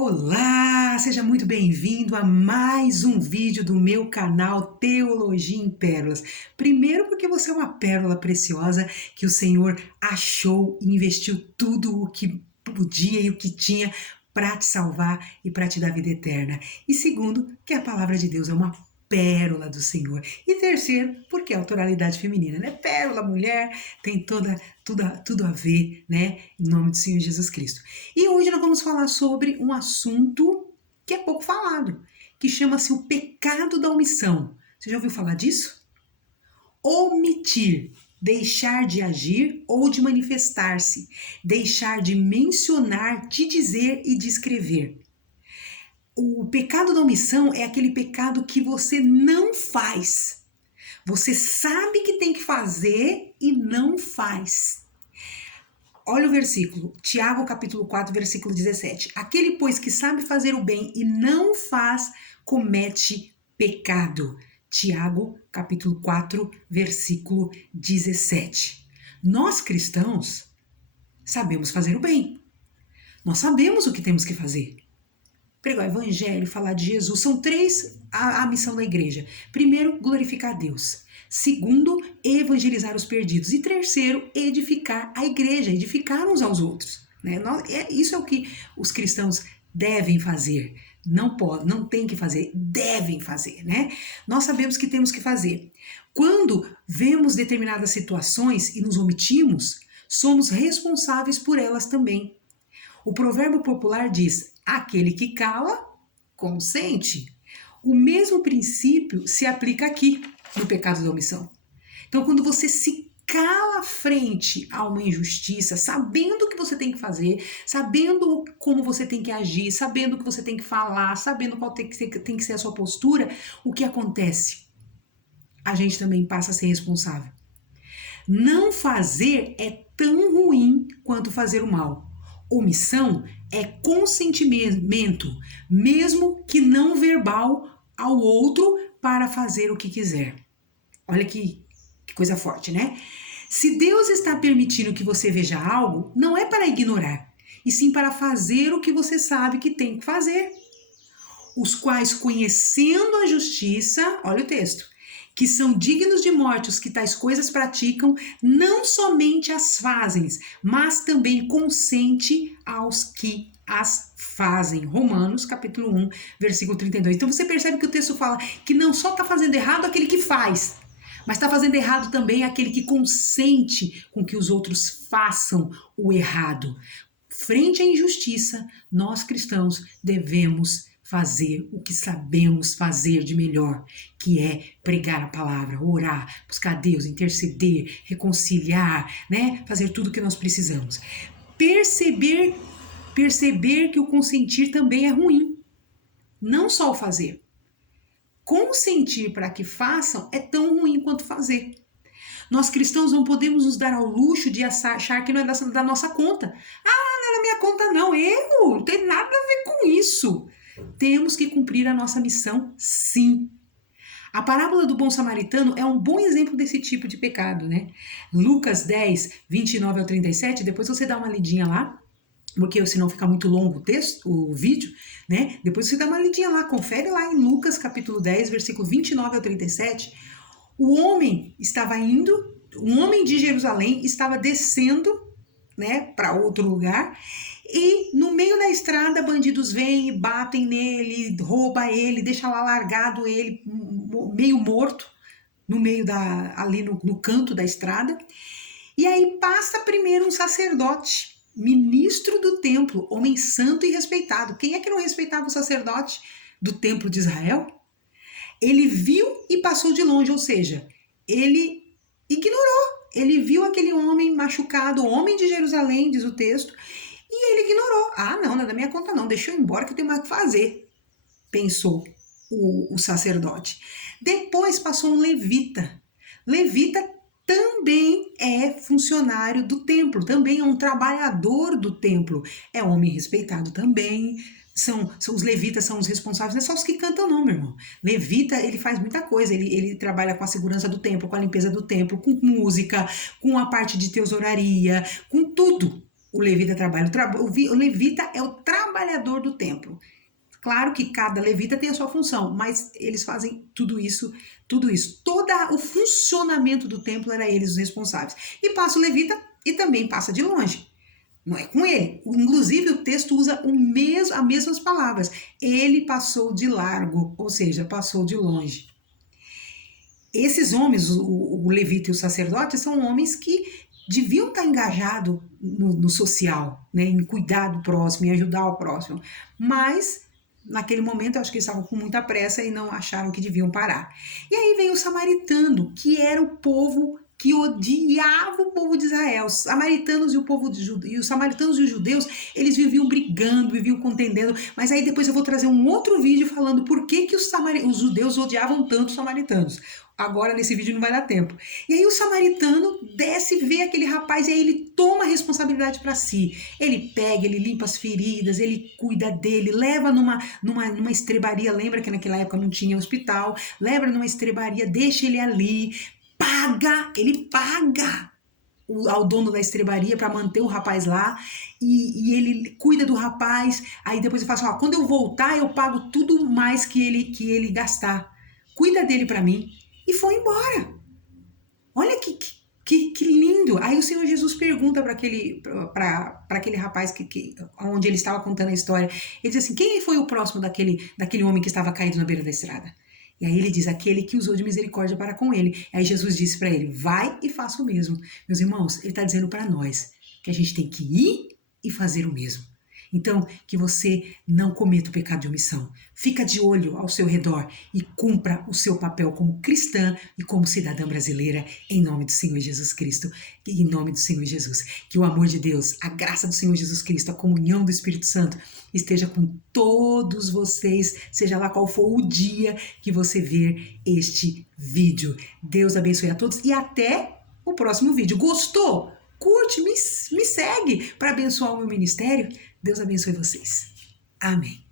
Olá, seja muito bem-vindo a mais um vídeo do meu canal Teologia em Pérolas. Primeiro porque você é uma pérola preciosa que o Senhor achou e investiu tudo o que podia e o que tinha para te salvar e para te dar vida eterna. E segundo, que a palavra de Deus é uma pérola do Senhor. E terceiro, porque é autoralidade feminina, né? Pérola, mulher, tem tudo a ver, né? Em nome do Senhor Jesus Cristo. E hoje nós vamos falar sobre um assunto que é pouco falado, que chama-se o pecado da omissão. Você já ouviu falar disso? Omitir, deixar de agir ou de manifestar-se, deixar de mencionar, de dizer e de escrever. O pecado da omissão é aquele pecado que você não faz. Você sabe que tem que fazer e não faz. Olha o versículo, Tiago capítulo 4, versículo 17. Aquele, pois, que sabe fazer o bem e não faz, comete pecado. Tiago capítulo 4, versículo 17. Nós cristãos sabemos fazer o bem. Nós sabemos o que temos que fazer. Pregar o evangelho, falar de Jesus, são três a missão da igreja. Primeiro, glorificar a Deus. Segundo, evangelizar os perdidos. E terceiro, edificar a igreja, edificar uns aos outros. Né? Isso é o que os cristãos devem fazer. Não tem que fazer, devem fazer. Né? Nós sabemos que temos que fazer. Quando vemos determinadas situações e nos omitimos, somos responsáveis por elas também. O provérbio popular diz: aquele que cala, consente. O mesmo princípio se aplica aqui no pecado da omissão. Então, quando você se cala frente a uma injustiça, sabendo o que você tem que fazer, sabendo como você tem que agir, sabendo o que você tem que falar, sabendo qual tem que ser a sua postura, o que acontece? A gente também passa a ser responsável. Não fazer é tão ruim quanto fazer o mal. Omissão é consentimento, mesmo que não verbal, ao outro para fazer o que quiser. Olha que coisa forte, né? Se Deus está permitindo que você veja algo, não é para ignorar, e sim para fazer o que você sabe que tem que fazer. Os quais, conhecendo a justiça, olha o texto, que são dignos de morte os que tais coisas praticam, não somente as fazem, mas também consente aos que as fazem. Romanos, capítulo 1, versículo 32. Então você percebe que o texto fala que não só está fazendo errado aquele que faz, mas está fazendo errado também aquele que consente com que os outros façam o errado. Frente à injustiça, nós cristãos devemos fazer o que sabemos fazer de melhor, que é pregar a palavra, orar, buscar Deus, interceder, reconciliar, né? Fazer tudo o que nós precisamos. Perceber que o consentir também é ruim, não só o fazer. Consentir para que façam é tão ruim quanto fazer. Nós cristãos não podemos nos dar ao luxo de achar que não é da nossa conta. Não é da minha conta não, eu não tem nada a ver com isso. Temos que cumprir a nossa missão, sim. A parábola do bom samaritano é um bom exemplo desse tipo de pecado, né? Lucas 10, 29 ao 37, depois você dá uma lidinha lá, porque senão fica muito longo o texto, o vídeo, né? Depois você dá uma lidinha lá, confere lá em Lucas capítulo 10, versículo 29 ao 37. O homem estava indo, um homem de Jerusalém estava descendo, né, para outro lugar, e no meio da estrada bandidos vêm e batem nele, roubam ele, deixam lá largado ele, meio morto, no meio ali no canto da estrada. E aí passa primeiro um sacerdote, ministro do templo, homem santo e respeitado. Quem é que não respeitava o sacerdote do templo de Israel? Ele viu e passou de longe, ou seja, ele ignorou. Ele viu aquele homem machucado, homem de Jerusalém, diz o texto, e ele ignorou. Não é da minha conta não, deixa eu ir embora que eu tenho mais o que fazer, pensou o sacerdote. Depois passou um levita. Levita também é funcionário do templo, também é um trabalhador do templo, é homem respeitado também. Os levitas são os responsáveis, não é só os que cantam não, meu irmão. Levita, ele faz muita coisa, ele trabalha com a segurança do templo, com a limpeza do templo, com música, com a parte de tesouraria, com tudo. o levita trabalha. O levita é o trabalhador do templo. Claro que cada levita tem a sua função, mas eles fazem tudo isso. Todo o funcionamento do templo era eles os responsáveis. E passa o levita e também passa de longe. Não é com ele. Inclusive, o texto usa as mesmas palavras. Ele passou de largo, ou seja, passou de longe. Esses homens, o levita e o sacerdote, são homens que deviam estar engajados no social, né, em cuidar do próximo, em ajudar o próximo. Mas, naquele momento, eu acho que eles estavam com muita pressa e não acharam que deviam parar. E aí vem o samaritano, que era o povo que odiava o povo de Israel. Os samaritanos os samaritanos e os judeus, eles viviam brigando, viviam contendendo, mas aí depois eu vou trazer um outro vídeo falando por que os judeus odiavam tanto os samaritanos. Agora nesse vídeo não vai dar tempo. E aí o samaritano desce, vê aquele rapaz e aí ele toma a responsabilidade para si. Ele pega, ele limpa as feridas, ele cuida dele, leva numa estrebaria, lembra que naquela época não tinha hospital, leva numa estrebaria, deixa ele ali, ele paga ao dono da estrebaria para manter o rapaz lá e ele cuida do rapaz. Aí depois ele fala assim, quando eu voltar eu pago tudo mais que ele gastar. Cuida dele para mim. E foi embora. Olha que lindo. Aí o Senhor Jesus pergunta para aquele rapaz onde ele estava contando a história. Ele diz assim, quem foi o próximo daquele homem que estava caído na beira da estrada? E aí ele diz, aquele que usou de misericórdia para com ele. Aí Jesus disse para ele, vai e faça o mesmo. Meus irmãos, ele está dizendo para nós que a gente tem que ir e fazer o mesmo. Então, que você não cometa o pecado de omissão. Fica de olho ao seu redor e cumpra o seu papel como cristã e como cidadã brasileira, em nome do Senhor Jesus Cristo. E em nome do Senhor Jesus. Que o amor de Deus, a graça do Senhor Jesus Cristo, a comunhão do Espírito Santo esteja com todos vocês, seja lá qual for o dia que você ver este vídeo. Deus abençoe a todos e até o próximo vídeo. Gostou? Curte, me segue para abençoar o meu ministério. Deus abençoe vocês. Amém.